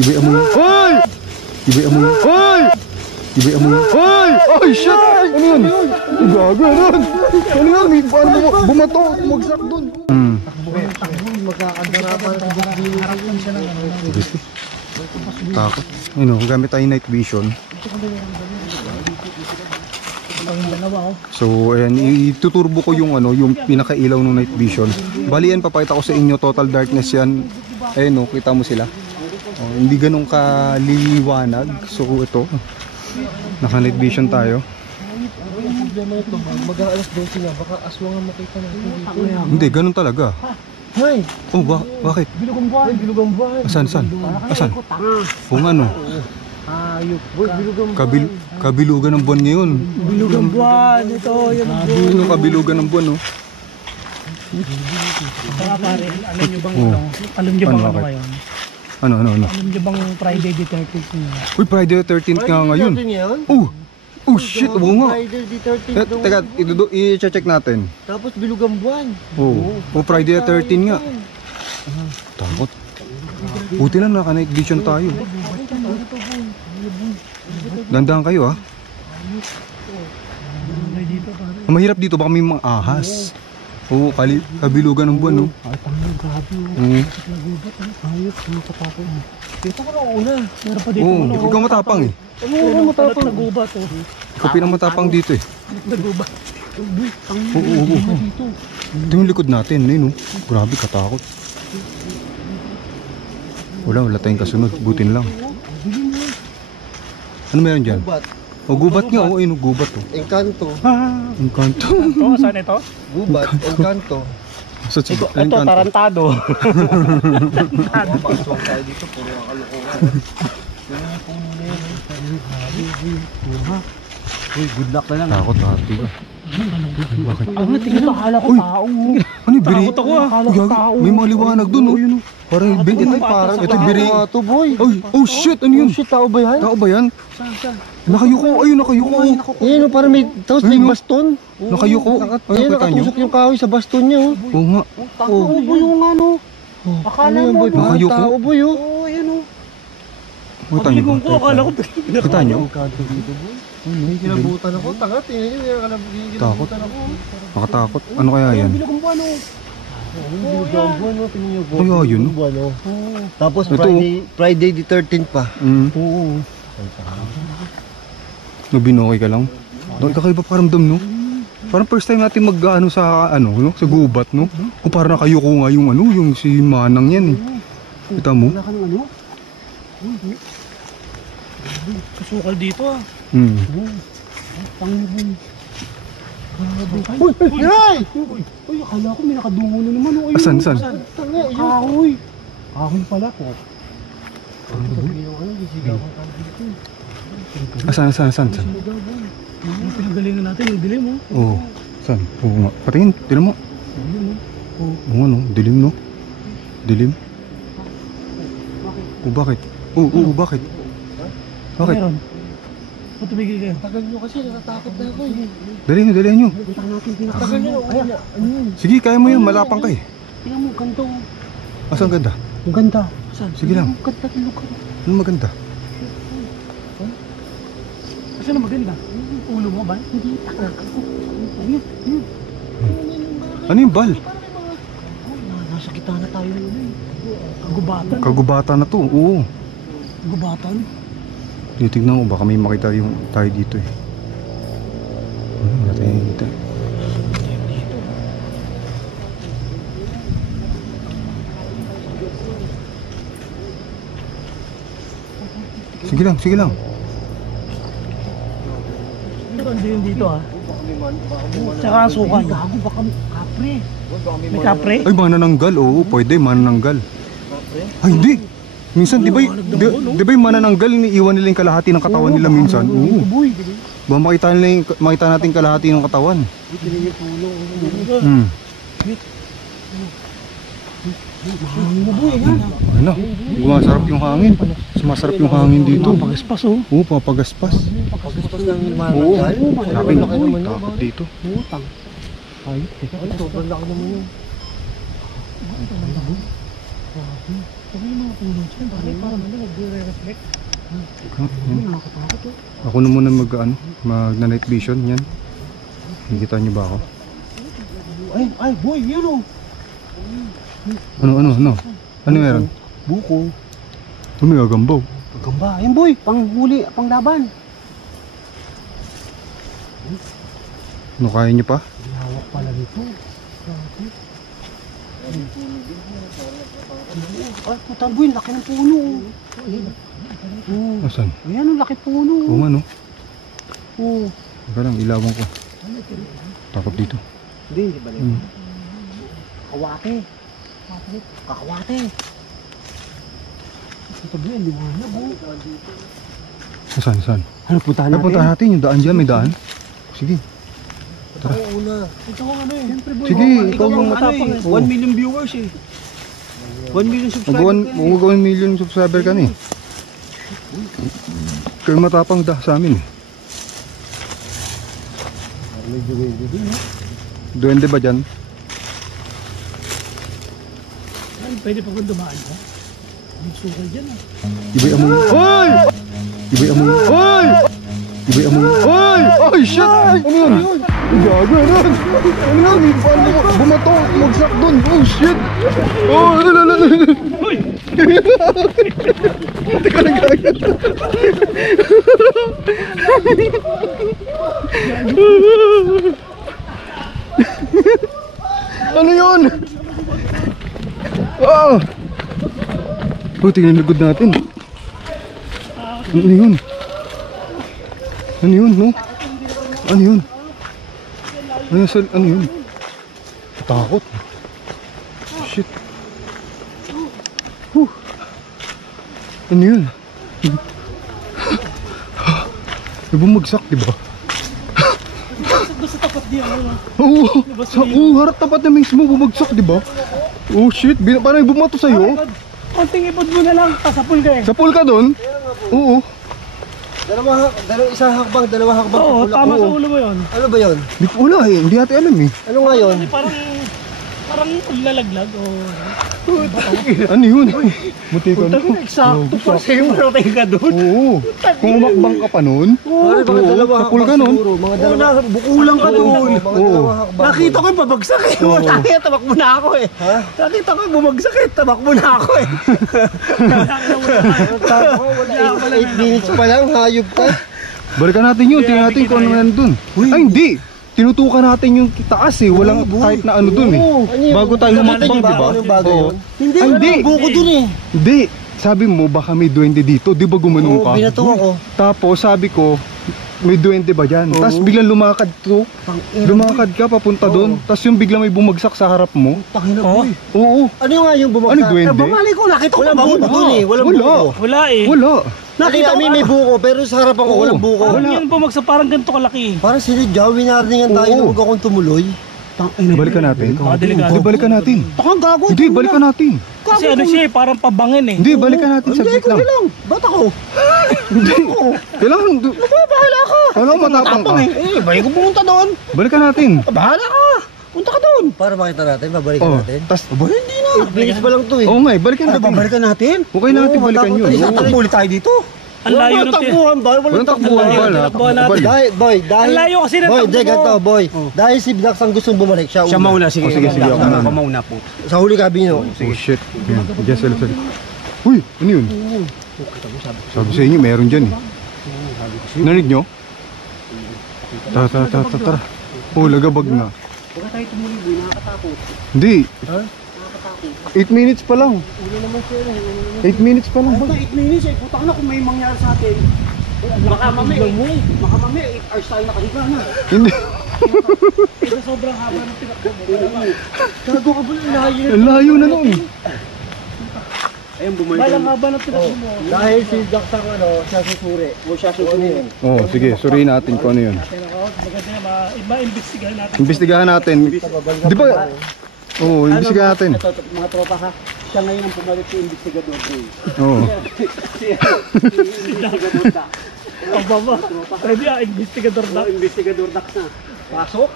Iba'y amoy. Ay! Iba'y amoy. Ay! Iba'y amoy. Ay! Ay, shit! Ano yun? Gago, ano yun? Ano yun? May paano bumato? Bumagsak dun. Magkakandarapan sa harapin siya ng ano. Takot. Ayun, gamit tayo night vision. So, ayan, ituturbo ko yung ano, yung pinakailaw ng night vision. Bali yan, papakita ko sa inyo, total darkness yan. Ayun, kita mo sila. Hindi ganun kaliwanag. So, ito, naka-night vision tayo. Mag-aalas 12 nga, baka aswang ang makita natin dito. Hindi, ganun talaga. Hay! Oh, bakit? Bilugang buwan! Bilugang buwan! Asan? Asan? Kung ano? Ayop! Boy, bilugang buwan! Kabilugan ng buwan ngayon. Bilugang buwan! Ito, yan ang buwan! Ano kabilugan ng buwan, no? Saka pare, alam nyo bang ano? Alam nyo bang ano ngayon? Ano? Alam nyo bang Friday the 13th nyo? Uy, Friday the 13th nga ngayon. Oh shit, oo nga. Friday the 13th. Teka, i-check natin. Tapos bilugang buwan. Oh, Friday the 13th nga. Takot. Buti lang naka-night vision tayo. Dandahan kayo, ha? Mahirap dito, baka may mga ahas. Oo, kabilugan ng buwan, no? Ay, tangang grabe. Ayop, matatakot. Dito ko na una. Meron pa dito. Oo, ikaw matapang eh. Oo, matapang. Nagubat, oh. Ikaw pinakamatapang dito eh. Nagubat. Oo. Ito yung likod natin, no? Grabe, katakot. Wala tayong kasunod. Butin lang. Ano meron dyan? Gubat. O, gubat nga. O, ayun, gubat. Engkanto. Engkanto. Ito, saan ito? Gubat, engkanto. Ito, tarantado. Aswang tayo dito, puro ang kalokohan. Uy, good luck na lang. Takot, hati ka. Bakit? Ang tingin ito, akala ko tao. Ano yung biri? Takot ako, akala ko tao. May mga liwanag dun, oh. Parang ito biri. Ito, boy. Oh shit, ano yun? Shit, tao ba yan? Tao ba yan? Saan? Nakayuko, ayun, nakayuko. Ayun, parang may, tapos may baston. Nakayuko. Ayun, nakatusok yung kahoy sa baston niya, oh. Oo nga. Oo, boy, yung ano. Akala mo, nakayuko. Tao, boy, oh. Oo, yan o. Kita nyo ba? Akala ko, Kita nyo? May kinabutan ako. Tanga, tingnan nyo, kinabutan ako. Nakatakot. Ano kaya yan? bilagang buwan o. Bilugang buwan, oh. Tingnan nyo, boy. Ay, ayun. Buwan, oh. Tapos Ito, Friday the 13th pa. Oo. Binoki ka lang. Kakaiba paramdam, no? Parang first time natin mag-ano sa ano, no? Sa gubat, no? Kung parang nakayuko nga yung ano, yung si Manang yan, eh. Kita mo? Wala kang ano? Kasukal dito ah. Uy! Ay! Uy, akala ko may nakadungo na naman. Oh, Asan? Tanga, yun. kahoy. Kahoy pala po. Asan? Ano pinagalingan natin? Yung dilim mo. Oo. Saan? Oo nga. Patingin, tinan mo. Oo nga, no? Dilim, no? Dilim. Bakit? Oo, bakit? Bakit? Meron. Ba't tumigil kayo? Tagal nyo kasi, natatakot na ako eh. Dali nyo. Tagal nyo, ano yun? Sige, kaya mo yun. Malapang ka eh. Tingnan mo, ganito. Asan ganda? Ang ganda. Saan? Sige lang. Ang ganda ng lugar. Ano maganda? Saan na maganda? Yung ulo mo ba? Hindi, taka. Ano yung bal? Nasa kita na tayo yun eh. Kagubatan. Kagubatan na to. Oo. Kagubatan. Titignan ko. Baka may makita yung tayo dito eh. Wala tayong kita. Sige lang. Hindi yun dito ah. Tsaka sukan. Gago, baka kapre. May kapre? Ay, manananggal. Oo, pwede. Manananggal. Ay, hindi. Minsan, di ba yung manananggal, iniiwan nila yung kalahati ng katawan nila minsan? Oo. Ba makita natin kalahati ng katawan. Ano? Sumasarap yung hangin. Sumasarap yung hangin dito. Papagaspas oh. Oo, papagaspas. Pagaspas ng Oo. malaki naman yun. Takot dito. Utang. Ay, sobrang laki naman yun. Sabi yung mga puno dyan, parang nag-reflect. Nakakatakot oh. Ako na muna mag night vision yan. Nakikita niyo ba ako? Ay, boy, yun o. Ano? Ano meron? Buko. May agambaw. Gamba. Ayun boy, panghuli, panglaban. Ano kaya niyo pa? Hawak pala nito. Grabe. Ay, putang boy, laki ng puno. Oh. Asan? Ayan, ang laki puno. Oo nga no. Oh. Teka lang, ilawan ko. Takot dito. Hindi ba Hmm. Kakawate. Kakawate. Ito ba yan, liwanag oh. Saan? Ano, puntahan Ay, natin? puntahan natin yung daan dyan, may daan. Sige. Tara. Ikaw ang ano eh. Siyempre boy. Sige, ikaw ang matapang eh. 1 million viewers eh. 1 million Mag 1 million subscriber ka na eh. Kayo matapang sa amin eh. Medyo windy din eh. Duwende ba dyan? Ay, pwede pa kung dumaan ha? May sukal dyan ah. Iba'y amoy. Hoy! Iba'y amoy. Hoy! Iba'y amoy. Hoy! Ay, shit! Ano yun? Gago, ano yun? Ano yun? Paano bumato? Magsak dun. Oh, shit! Oh, ano? Uy! Teka lang, gago. Ano yun? Oh! Oh, tingnan yung likod natin. Ano yun? Ano yun, no? Ano yun? Ano yun? Takot. Shit. Ano yun? May bumagsak, diba? Sa tapat diyan ano? Oo, harap tapat na mismo bumagsak, diba? Oh shit, parang bumato sa'yo. Konting ipod mo na lang, tasapul ka eh. Sa pool ka doon? Oo. Isang hakbang, dalawang hakbang. Oo, tama sa ulo mo yun. Ano ba yun? Di ko wala eh, hindi natin alam eh. Ano nga yun? Parang lalaglag o... Ano yun? Buti ka na. Eksakto pa sa'yo maratay ka doon. Oo. Kung umakbang ka pa nun, Mga dalawang sa pool ka nun. siguro, mga dalawang bukulang ka doon. Mga Oo. dalawang hakbang. Nakita ko yung pabagsak eh. Nakita, tabakbo na ako eh. Ha? Nakita ko yung bumagsak eh. Tabakbo na ako eh. 8 minutes pa lang, hayop ka. Balikan natin yun, tingnan natin kung ano nandun. Ay hindi! Tinutukan natin yung taas eh, walang kahit na ano dun eh. Bago tayo humakbang, diba? Ano yung bago yun? Hindi, Ay, hindi. buko dun eh. Hindi! Sabi mo baka may duwende dito, di ba gumanong ka? Binato ako. Tapos sabi ko, may duwende ba dyan? Tapos biglang lumakad ka papunta doon. Tapos yung biglang may bumagsak sa harap mo. Pakina boy. Oo. Ano nga yung bumagsak? Ano duwende? Bumalik ko, nakita ko Walang pa buko dun eh. Walang Wala. buko. Wala eh. Wala. Nakita kami may buko, pero sa harapan ko walang buko. Parang yung bumagsak, parang ganito kalaki. Parang sinidyaw, winarningan tayo na Oo. huwag akong tumuloy. Balikan natin. Delikado. Hindi, balikan natin. Takang gago. Hindi, balikan natin. Kasi ano siya eh, parang pabangin eh. Hindi, balikan natin. Hindi, Saglit ko lang. lang. Ba't ako? Hindi. Kailangan. Bahala ka. Alam mo, matapang ka. Bayo ko pumunta doon. Balikan natin. Bahala ka. Punta ka doon. Para makita natin, babalikan Oh, natin. tas, Hindi na. Bilis pa lang to eh. oo nga, balikan Ano, natin. babalikan natin? Okay na natin balikan yun. Tatakbo ulit tayo dito. Ang layo ng takbuhan ba? Walang takbuhan Ang layo, pala. tinakbuhan natin. Dahil, boy, dahil... Ang layo kasi ng boy, takbo hindi, mo. ganito, boy. Dahil si Dax ang gustong bumalik, siya una. sige, sige, ako na. mauna po. Sa huli kabi nyo. Oh shit. Yan. Diyan sila. Uy, ano yun? Sabi sa inyo, meron dyan eh. Narinig nyo? Tara. Oh, lagabag na. Huwag tayo tumuloy, boy. Nakakatakot. Hindi. 8 minutes pa lang. 8 minutes pa lang. Basta 8 minutes eh. Puta ka na kung may mangyari sa atin. Baka mamaya 8 hours tayo nakahiga na. Hindi. Kasi sobrang haba ng tinakbo mo. Gago ka ba na Ang layo na nun. Ayun, bumalik. Balang haba ng tinakbo mo. Dahil si Dax ang siya susuri. O siya susuri yun. Oh, sige, suriin natin kung ano yun. Maganda na iba-imbestigahan natin. Imbestigahan natin. Di ba? Oo, imbestigahan natin. Ito, mga tropa ha. Siya ngayon ang pumalit si investigador boy. Oo. Investigador Dax. Ang baba. Pwede investigador na. Investigador Dax na. Pasok.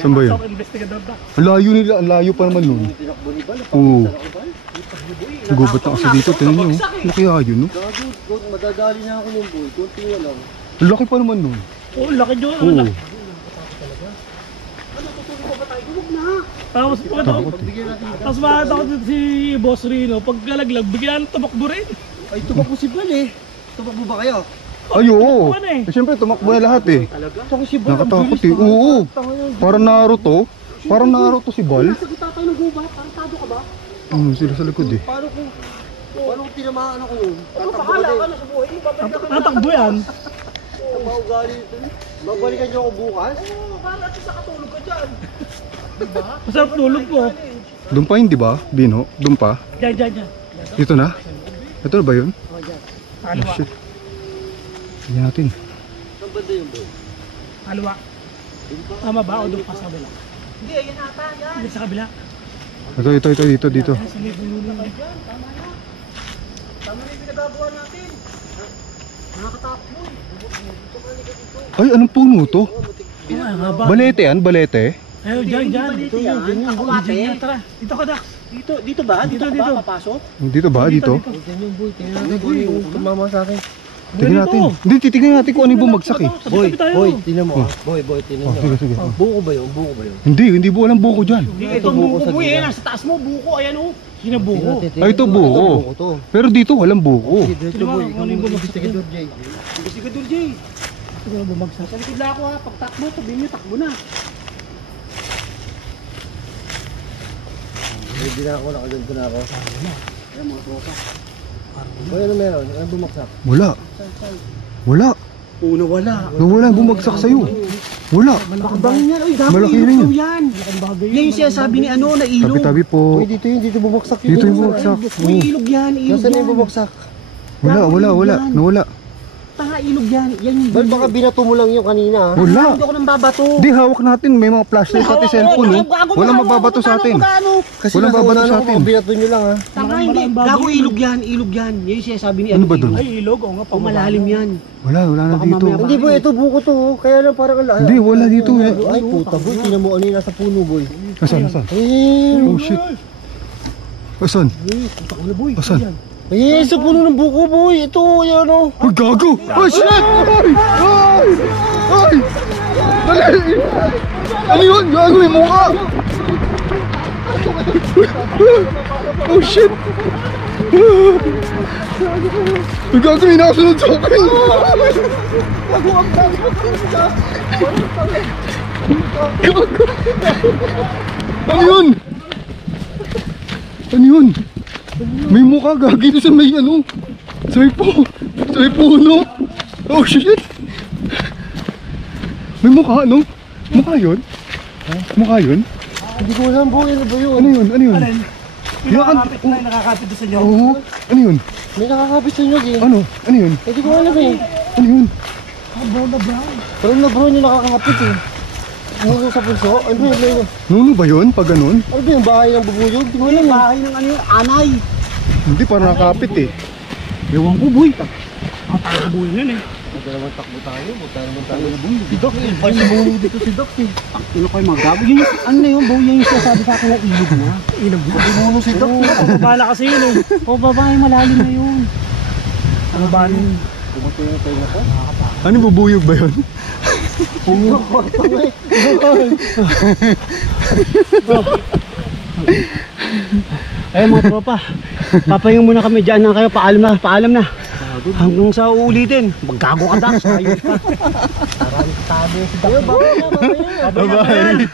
Saan ba yun? Sa investigador na. Ang layo nila, ang layo pa naman nun. Tinakbo ni Bal. Oo. Gubat na kasi dito, tinan nyo. Laki yun, no? Gago, madadali na ako ng boy. Kunti na lang. Ang laki pa naman nun. Oo, laki dyan. Oo. Ano, tutulog pa ba tayo? Huwag na. Tapos, Takot eh. Bigyan natin. tapos makatakot din si Boss Rino. Pag galaglag, bigyan tumakbo rin. Ay, tumakbo si Bal eh. Tumakbo ba kayo? Ay, oo. Ano eh? Eh, syempre, tumakbo na lahat eh. Talaga? Tsaka si Bal. Nakatakot eh. Oo. Parang Naruto. Parang Naruto si Bal. Nasa kita tayo ng gubat. Tarantado ka ba? Sila sa likod eh. Paano kung tinamaan ako yun? Ano Tatakbo din. Tatakbo yan. Ang maugali ito. Babalikan niyo ako bukas? Masarap tulog ko. Doon pa yun, di ba? Bino? Doon pa? Diyan. Dito na? Ito na ba yun? Kaliwa. Oh, shit. Tingnan natin. Saan ba yung boy? Kaliwa. Tama ba o doon pa sa kabila? Hindi, yan ata yan. Hindi sa kabila. Ito, dito. Sa may dulo na. Tama na yung pinagagawa natin. Nakakatakot mo. Ay, anong puno to? Ay, haba. Balete yan? Balete? Ayun, dyan. Dito yan. Kakawate. Dyan, tara. Dito ka, Dax. Dito ba? Dito Dito. ba papasok? Dito ba? Dito? Tingnan yung boy. Tingnan natin kung ano yung tumama sa akin. Tingnan natin. Hindi, titignan natin kung ano yung bumagsak eh. Boy, Tabi tayo. boy, tingnan mo ah. Boy, tingnan mo. Sige, sige. Buko ba yun? Buko ba yun? Hindi walang buko dyan. Ito buko mo eh. Nasa taas mo, buko. Ayan o. Sinabuko. Ay, ito buko. Buko to. Pero dito walang buko. Dito boy. Ano yung bumagsak? Investigador Jay. Investigador Jay. Ito na bumagsak. Sa likod lang ako ha. Pag takbo, sabihin niyo takbo na. Hindi na ako, nakaganto na ako. Ayan mga tropa. Boy, ano meron? Ano bumaksak? Wala. Una wala. Wala bumagsak sa'yo. Wala. Bakbangin yan. Uy, gago Malaki ilog rin daw yan. yan. Yan yung sinasabi ni ano na ilog. Tabi-tabi po. Uy, dito bumagsak yun. Dito yung bumagsak. Uy, ilog yan. Ilog Nasaan yan. yung bumagsak? Wala. Nawala. Tanga, ilog yan. Yan yung Bal, baka binato mo lang yung kanina. Wala. Hindi ako nang babato. Di, hawak natin. May mga flashlight sa ating cellphone, no? Walang magbabato sa atin. Kasi Walang nasa babato una sa naman, atin. baka binato nyo lang ha. Tanga, hindi. Gago, ilog yan. Ilog yan. Yan yung sinasabi ni Ano ba dun? Ay, ilog. O nga, Malalim yan. Wala na Baka dito. mamaya Hindi boy, ito buko to oh. Kaya lang parang ala. Hindi, wala dito eh. Ay puta boy, tinan mo ano yung nasa puno boy. Asan? Oh shit. Asan? Asan? Ay, sa puno ng buko boy. Ito, yan oh. Uy, gago! Oh shit! Ay! Dali! Ano yun? Gago, may mukha! Oh shit! Uy, gago, may nakasunod sa akin! Gago! Ano yun? Ano yun? May mukha gagi sa may ano? Sa may puno. Oh shit! May mukha no? Mukha yun? Mukha yun? Hindi ko alam boy, ano ba yun? Ano yun? Ano yun? Yung nakakapit doon sa inyo. Oo. Ano yun? May nakakapit sa inyo eh. Ano? Ano yun? Hindi ko alam eh. Ano yun? Parang na bro yung nakakapit eh. Ano sa punso? Ano yun? Nuno ba yun? Pag ganun? Ano ba yung bahay ng bubuyog? Hindi ko alam eh. Bahay ng ano yun, anay. Hindi, parang nakakapit eh. Ewan ko boy. Takbuhin yun eh. Huwag naman takbo tayo. Huwag naman tayo. Si Doc eh. Ay, sumulo dito si Doc eh. Ano kayo mga gago? Yun yung, ano na yun, Bo? Yan yung sinasabi sa akin na ilog na. Ilog na. Sumulo si Doc. Pababala kasi yun eh. O babae, malalim na yun. Pababala yun. Pumunta yung tayo na to. Ano bubuyog ba yun? Eh mga tropa, papayong muna kami dyan na kayo, paalam na. Hanggang sa uulitin, maggago ka Dax, ayos ka. Parang tabi si Dax. Bye-bye.